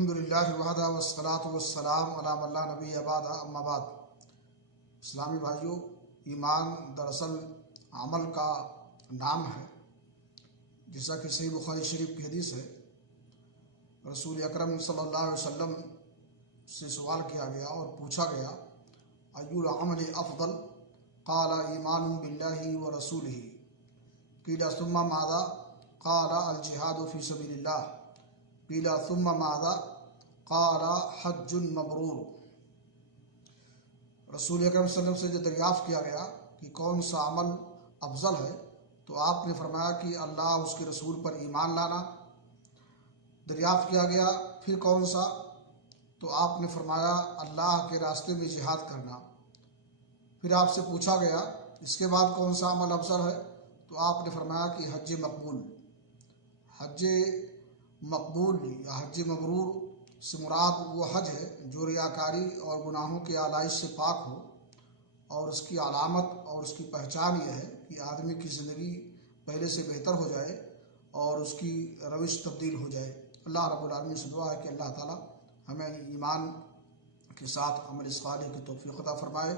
الحمدللہ وحدہ والصلاۃ والسلام علی من لا نبی بعد اما بعد۔ اسلامی بھائیوں، ایمان دراصل عمل کا نام ہے، جیسا کہ صحیح بخاری شریف کی حدیث ہے۔ رسول اکرم صلی اللہ علیہ وسلم سے سوال کیا گیا اور پوچھا گیا ای العمل افضل؟ قال ایمان باللہ ورسولہ، قیل ثم ماذا؟ قال الجہاد فی سبیل اللہ، قیل ثم ماذا؟ قال حج مبرور۔ رسول اکرم صلی اللہ علیہ وسلم سے جو دریافت کیا گیا کہ کون سا عمل افضل ہے، تو آپ نے فرمایا کہ اللہ اس کے رسول پر ایمان لانا۔ دریافت کیا گیا پھر کون سا؟ تو آپ نے فرمایا اللہ کے راستے میں جہاد کرنا۔ پھر آپ سے پوچھا گیا اس کے بعد کون سا عمل افضل ہے، تو آپ نے فرمایا کہ حج مقبول۔ حج مقبول یا حج مبرور سے مراد وہ حج ہے جو ریاکاری اور گناہوں کے آلائش سے پاک ہو، اور اس کی علامت اور اس کی پہچان یہ ہے کہ آدمی کی زندگی پہلے سے بہتر ہو جائے اور اس کی روش تبدیل ہو جائے۔ اللہ رب العالمین سے دعا ہے کہ اللہ تعالی ہمیں ایمان کے ساتھ عمل صالح کی توفیق عطا فرمائے۔